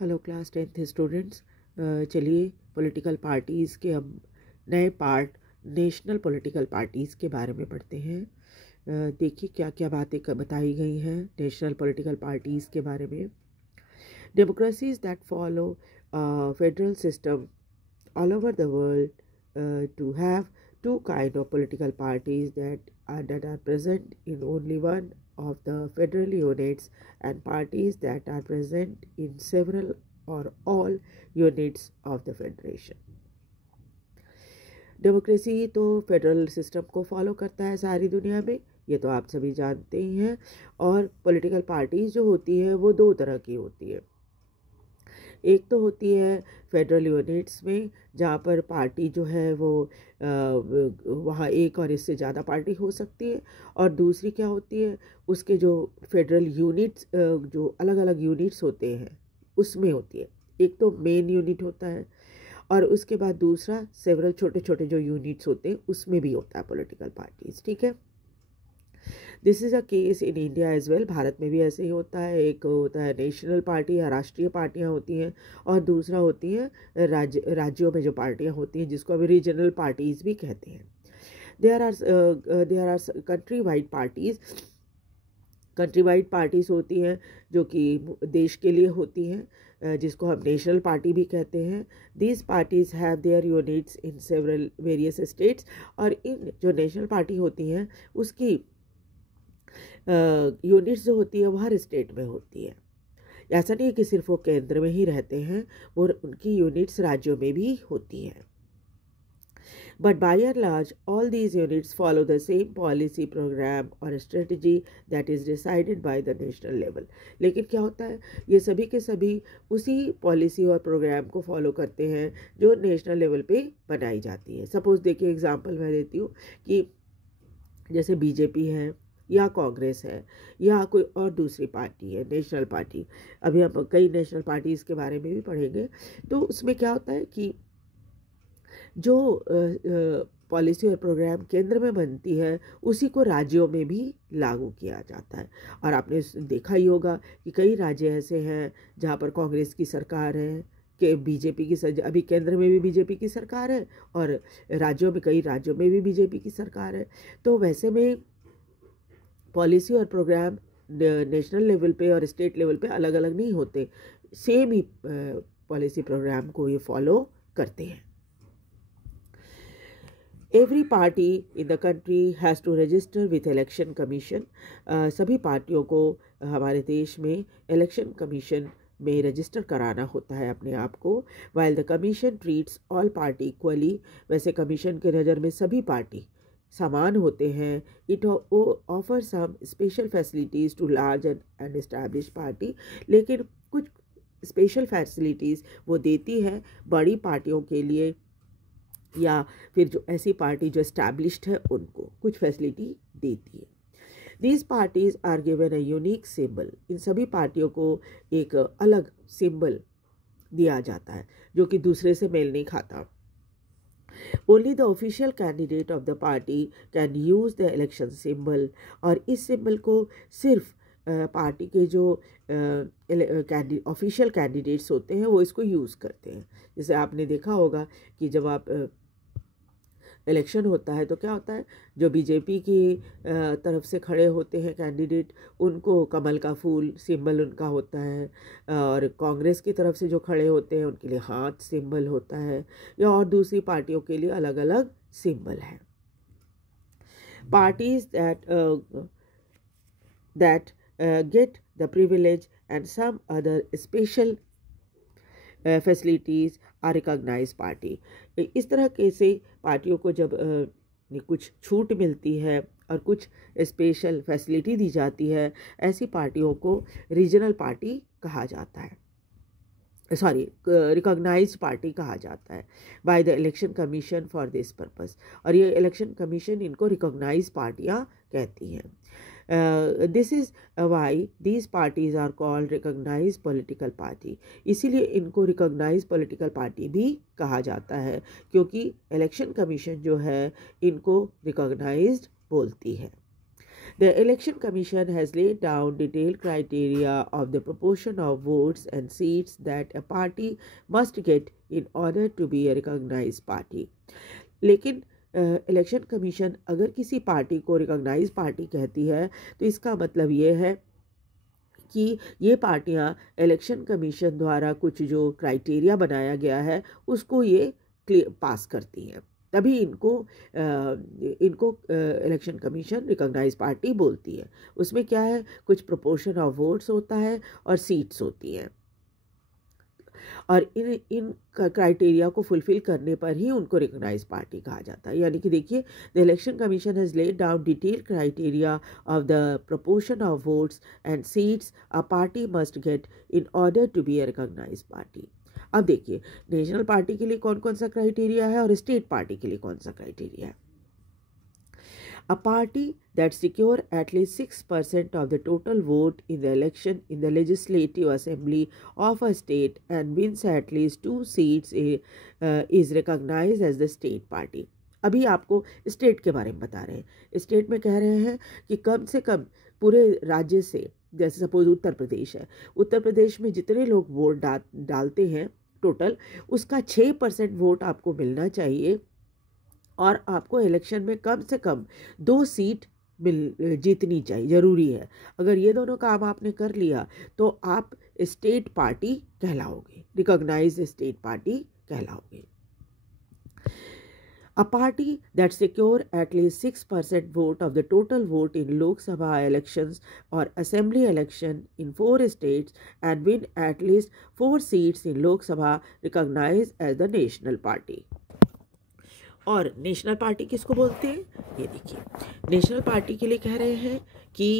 Hello class 10th students. चलिए political parties के अब नए पार्ट नेशनल पॉलिटिकल पार्टीज़ के बारे में पढ़ते हैं। देखिए क्या क्या बातें बताई गई हैं नेशनल पॉलिटिकल पार्टीज़ के बारे में। Democracies that follow federal system all over the world to have two kind of political parties that are present in only one of the federal units and parties that are present in several or all units of the federation. Democracy तो federal system को follow करता है सारी दुनिया में, ये तो आप सभी जानते ही हैं। और पॉलिटिकल पार्टीज जो होती है वो दो तरह की होती है। एक तो होती है फेडरल यूनिट्स में, जहाँ पर पार्टी जो है वो वहाँ एक और इससे ज़्यादा पार्टी हो सकती है। और दूसरी क्या होती है, उसके जो फेडरल यूनिट्स जो अलग अलग यूनिट्स होते हैं उसमें होती है। एक तो मेन यूनिट होता है और उसके बाद दूसरा सेवरल छोटे छोटे जो यूनिट्स होते हैं उसमें भी होता है पॉलिटिकल पार्टीज। ठीक है, this is a case in India as well. Bharat में भी ऐसे ही होता है। एक होता है नेशनल पार्टी या राष्ट्रीय पार्टियां होती हैं, और दूसरा होती है राज्यों में जो पार्टियां होती हैं जिसको अभी रीजनल पार्टीज भी कहते हैं। There are countrywide parties. Countrywide parties होती हैं जो कि देश के लिए होती हैं, जिसको हम नेशनल पार्टी भी कहते हैं। These parties have their units in several various states. और इन जो नेशनल पार्टी होती हैं उसकी यूनिट्स जो होती है वो हर स्टेट में होती है। ऐसा नहीं है कि सिर्फ वो केंद्र में ही रहते हैं, वो उनकी यूनिट्स राज्यों में भी होती हैं। But by and large all these units follow the same policy program और strategy that is decided by the national level. लेकिन क्या होता है, ये सभी के सभी उसी पॉलिसी और प्रोग्राम को फॉलो करते हैं जो नेशनल लेवल पे बनाई जाती है। सपोज देखिए, एग्जांपल मैं देती हूँ कि जैसे बीजेपी है या कांग्रेस है या कोई और दूसरी पार्टी है, नेशनल पार्टी। अभी हम कई नेशनल पार्टीज़ के बारे में भी पढ़ेंगे। तो उसमें क्या होता है कि जो पॉलिसी और प्रोग्राम केंद्र में बनती है उसी को राज्यों में भी लागू किया जाता है। और आपने देखा ही होगा कि कई राज्य ऐसे हैं जहाँ पर कांग्रेस की सरकार है, कि बीजेपी की अभी केंद्र में भी बीजेपी की सरकार है और राज्यों में कई राज्यों में भी बीजेपी की सरकार है। तो वैसे में पॉलिसी और प्रोग्राम नेशनल लेवल पे और स्टेट लेवल पे अलग अलग नहीं होते, सेम ही पॉलिसी प्रोग्राम को ये फॉलो करते हैं। Every party in the country has to register with election commission. सभी पार्टियों को हमारे देश में इलेक्शन कमीशन में रजिस्टर कराना होता है अपने आप को। While the commission treats all party equally. वैसे कमीशन के नज़र में सभी पार्टी समान होते हैं। It offer some special facilities to large and establish party. लेकिन कुछ स्पेशल फैसिलिटीज़ वो देती है बड़ी पार्टियों के लिए, या फिर जो ऐसी पार्टी जो एस्टैब्लिश्ड है उनको कुछ फैसिलिटी देती है। These parties are given a unique symbol. इन सभी पार्टियों को एक अलग सिंबल दिया जाता है जो कि दूसरे से मेल नहीं खाता। Only the official candidate of the party can use the election symbol. और इस सिंबल को सिर्फ पार्टी के जो ऑफिशियल कैंडिडेट्स होते हैं वो इसको यूज़ करते हैं। जैसे आपने देखा होगा कि जब आप इलेक्शन होता है तो क्या होता है, जो बीजेपी की तरफ से खड़े होते हैं कैंडिडेट उनको कमल का फूल सिंबल उनका होता है, और कांग्रेस की तरफ से जो खड़े होते हैं उनके लिए हाथ सिंबल होता है, या और दूसरी पार्टियों के लिए अलग अलग सिंबल है। Parties that get the privilege and some other special facilities are recognise party. इस तरह के से पार्टियों को जब कुछ छूट मिलती है और कुछ स्पेशल फैसिलिटी दी जाती है, ऐसी पार्टियों को रीजनल पार्टी कहा जाता है, सॉरी रिकॉग्नाइज्ड पार्टी कहा जाता है by the election commission for this purpose. और ये इलेक्शन कमीशन इनको रिकॉग्नाइज पार्टियाँ कहती हैं। This is why these parties are called recognise political party. इसीलिए इनको रिकॉग्नाइज पॉलिटिकल पार्टी भी कहा जाता है, क्योंकि इलेक्शन कमीशन जो है इनको रिकॉग्नाइज्ड बोलती है। The Election Commission has laid down detailed criteria of the proportion of votes and seats that a party must get in order to be a recognized party. लेकिन इलेक्शन कमीशन अगर किसी party को recognise party कहती है तो इसका मतलब ये है कि ये पार्टियां इलेक्शन कमीशन द्वारा कुछ जो क्राइटेरिया बनाया गया है उसको ये पास करती हैं, तभी इनको इलेक्शन कमीशन रिकॉग्नाइज पार्टी बोलती है। उसमें क्या है, कुछ प्रोपोर्शन ऑफ वोट्स होता है और सीट्स होती हैं, और इन क्राइटेरिया को फुलफिल करने पर ही उनको रिकॉग्नाइज पार्टी कहा जाता है। यानी कि देखिए, the election commission has laid down detail criteria of the proportion of votes and seats a party must get in order to be a recognise party. अब देखिए, नेशनल पार्टी के लिए कौन कौन सा क्राइटेरिया है और स्टेट पार्टी के लिए कौन सा क्राइटेरिया है। A party that secure at least 6% of the total vote in the election in the legislative assembly of a state and wins at least 2 seats is recognized as the state party. अभी आपको state के बारे में बता रहे हैं। State में कह रहे हैं कि कम से कम पूरे राज्य से, जैसे सपोज उत्तर प्रदेश है, उत्तर प्रदेश में जितने लोग वोट डालते हैं टोटल, उसका 6% वोट आपको मिलना चाहिए और आपको इलेक्शन में कम से कम 2 सीट जीतनी चाहिए, ज़रूरी है। अगर ये दोनों काम आपने कर लिया तो आप स्टेट पार्टी कहलाओगे, रिकॉग्नाइज्ड स्टेट पार्टी कहलाओगे। A party that secure at least 6% vote of the total vote in Lok Sabha elections or assembly election in 4 states and win at least 4 seats in Lok Sabha recognized as the national party. और national party किसको बोलते हैं, ये देखिए, national party के लिए कह रहे हैं कि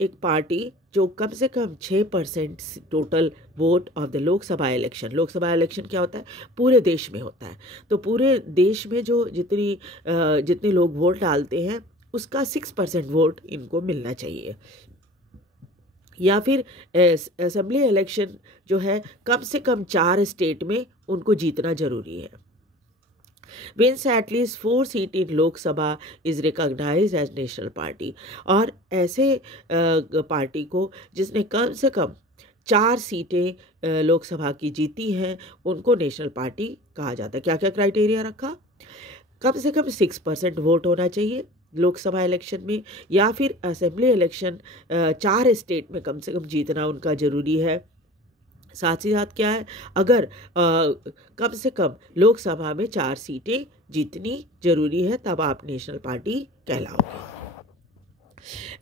एक पार्टी जो कम से कम 6% total vote of the Lok Sabha election क्या होता है, पूरे देश में होता है। तो पूरे देश में जो जितने लोग वोट डालते हैं उसका 6% वोट इनको मिलना चाहिए। या फिर असेंबली इलेक्शन जो है कम से कम 4 स्टेट में उनको जीतना जरूरी है। Wins at least 4 seat in Lok Sabha is recognized as national party. और ऐसे पार्टी को जिसने कम से कम 4 सीटें लोकसभा की जीती हैं उनको नेशनल पार्टी कहा जाता है। क्या क्या क्राइटेरिया रखा, कम से कम 6% वोट होना चाहिए लोकसभा इलेक्शन में, या फिर असेंबली इलेक्शन 4 स्टेट में कम से कम जीतना उनका ज़रूरी है। साथ ही साथ क्या है, अगर कम से कम लोकसभा में 4 सीटें जीतनी जरूरी है तब आप नेशनल पार्टी कहलाओगे।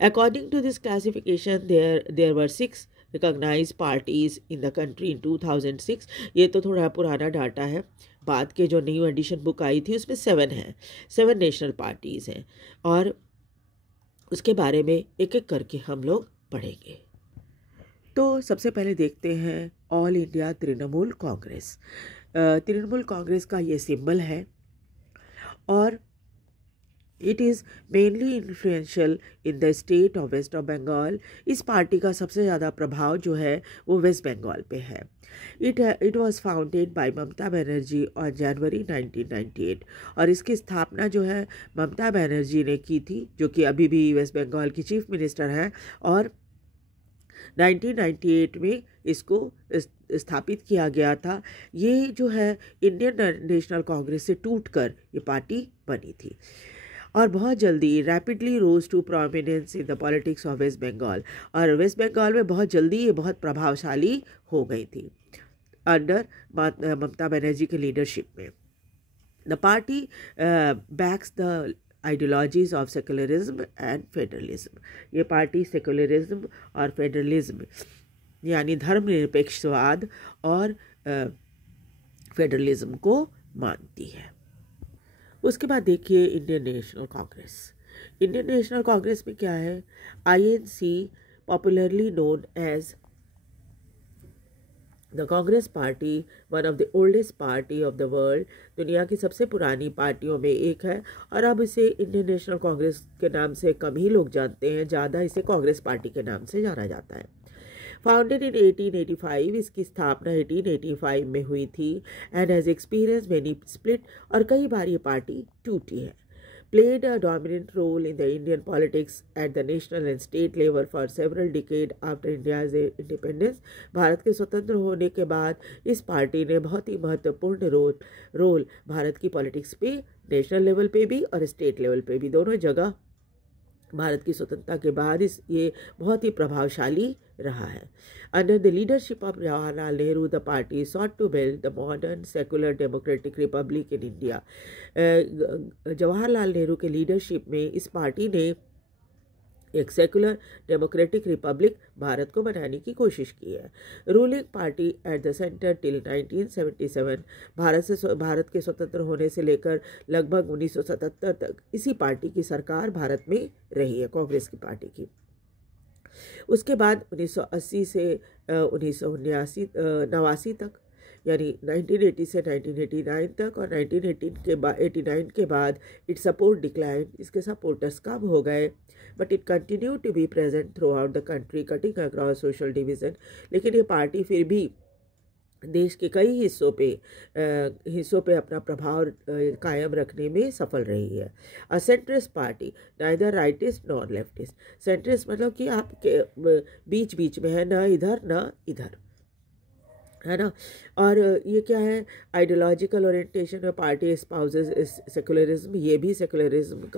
According to this classification there were 6 recognised parties in the country in 2006। ये तो थोड़ा पुराना डाटा है, बाद के जो न्यू एडिशन बुक आई थी उसमें 7 नेशनल पार्टीज़ हैं, और उसके बारे में एक एक करके हम लोग पढ़ेंगे। तो सबसे पहले देखते हैं all India Trinamool Congress. Trinamool Congress का ये सिंबल है और it is mainly influential in the state of West of Bengal. इस पार्टी का सबसे ज़्यादा प्रभाव जो है वो वेस्ट बंगाल पे है। It was founded by Mamata Banerjee on January 1998, और इसकी स्थापना जो है ममता बनर्जी ने की थी, जो कि अभी भी वेस्ट बंगाल की चीफ मिनिस्टर हैं, और 1998 में इसको स्थापित किया गया था। ये जो है इंडियन नेशनल कांग्रेस से टूटकर ये पार्टी बनी थी, और बहुत जल्दी rapidly rose to prominence in the politics of West Bengal. और वेस्ट बंगाल में बहुत जल्दी ये बहुत प्रभावशाली हो गई थी अंडर ममता बनर्जी के लीडरशिप में। The party backs the ideologies of secularism and federalism. ये पार्टी सेकुलरिज्म और फेडरलिज्म यानी धर्मनिरपेक्षवाद और फेडरलिज्म को मानती है। उसके बाद देखिए Indian National Congress. Indian National Congress में क्या है, INC popularly known as the Congress party, one of the oldest party of the world, दुनिया की सबसे पुरानी पार्टियों में एक है, और अब इसे इंडियन नेशनल कांग्रेस के नाम से कम ही लोग जानते हैं, ज़्यादा इसे कांग्रेस पार्टी के नाम से जाना जाता है। फाउंडेड इन 1885, इसकी स्थापना 1885 में हुई थी, and has experience many split, और कई बार ये पार्टी टूटी है। played a dominant role in the Indian politics at the national and state level for several decades after India's independence. Bharat के स्वतंत्र होने के बाद इस पार्टी ने बहुत ही महत्वपूर्ण रोल भारत की पॉलिटिक्स पे, नेशनल लेवल पे भी और स्टेट लेवल पे भी, दोनों जगह भारत की स्वतंत्रता के बाद ये बहुत ही प्रभावशाली रहा है. Under the leadership of Jawaharlal Nehru the party sought to build the modern secular democratic republic in India. Jawaharlal Nehru के लीडरशिप में इस पार्टी ने एक सेकुलर डेमोक्रेटिक रिपब्लिक भारत को बनाने की कोशिश की है. Ruling party at the centre till 1977. Bharat के स्वतंत्र होने से लेकर लगभग 1977 तक इसी पार्टी की सरकार भारत में रही है, कांग्रेस की पार्टी की. उसके बाद 1980 से 1989 तक, यानी 1980 से 1989 तक और 1989 के बाद इट सपोर्ट डिक्लाइन, इसके सपोर्टर्स कम हो गए. But it continue to be present throughout the country cutting across social division. लेकिन ये पार्टी फिर भी देश के कई हिस्सों पे अपना प्रभाव कायम रखने में सफल रही है. A centrist party, neither rightist nor leftist. Centrist मतलब कि आपके बीच बीच में है, ना इधर ना इधर, है ना. और ये क्या है, आइडियोलॉजिकल ओरिएंटेशन में पार्टी एस्पाउसेस सेकुलरिज्म, ये भी सेकुलरिज्म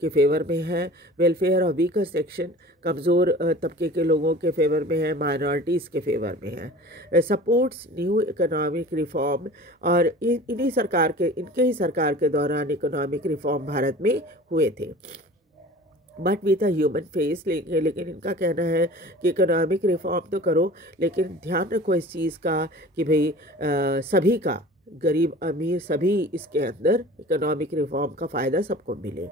के फेवर में है. वेलफेयर और वीकर सेक्शन, कमज़ोर तबके के लोगों के फेवर में है, माइनॉरिटीज़ के फेवर में है. सपोर्ट्स न्यू इकोनॉमिक रिफॉर्म, और इनके ही सरकार के दौरान इकोनॉमिक रिफॉर्म भारत में हुए थे. But with a human face. लेकिन इनका कहना है कि इकोनॉमिक रिफॉर्म तो करो, लेकिन ध्यान रखो इस चीज़ का कि भाई सभी का, गरीब अमीर सभी इसके अंदर इकोनॉमिक रिफॉर्म का फ़ायदा सबको मिले.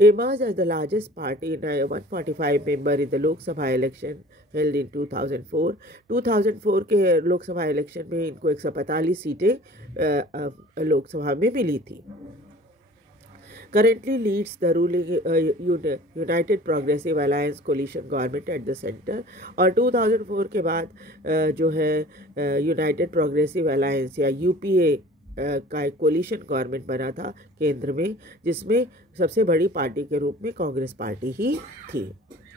emerged as the largest party in a 145 member in the Lok Sabha election held in 2004. 2004 के लोकसभा इलेक्शन में इनको 145 सीटें लोकसभा में मिली थी. Currently leads the ruling United Progressive Alliance coalition government at the center. और 2004 के बाद जो है यूनाइटेड प्रोग्रेसिव अलायंस या यूपीए का एक कोलिशन गवर्नमेंट बना था केंद्र में, जिसमें सबसे बड़ी पार्टी के रूप में कांग्रेस पार्टी ही थी.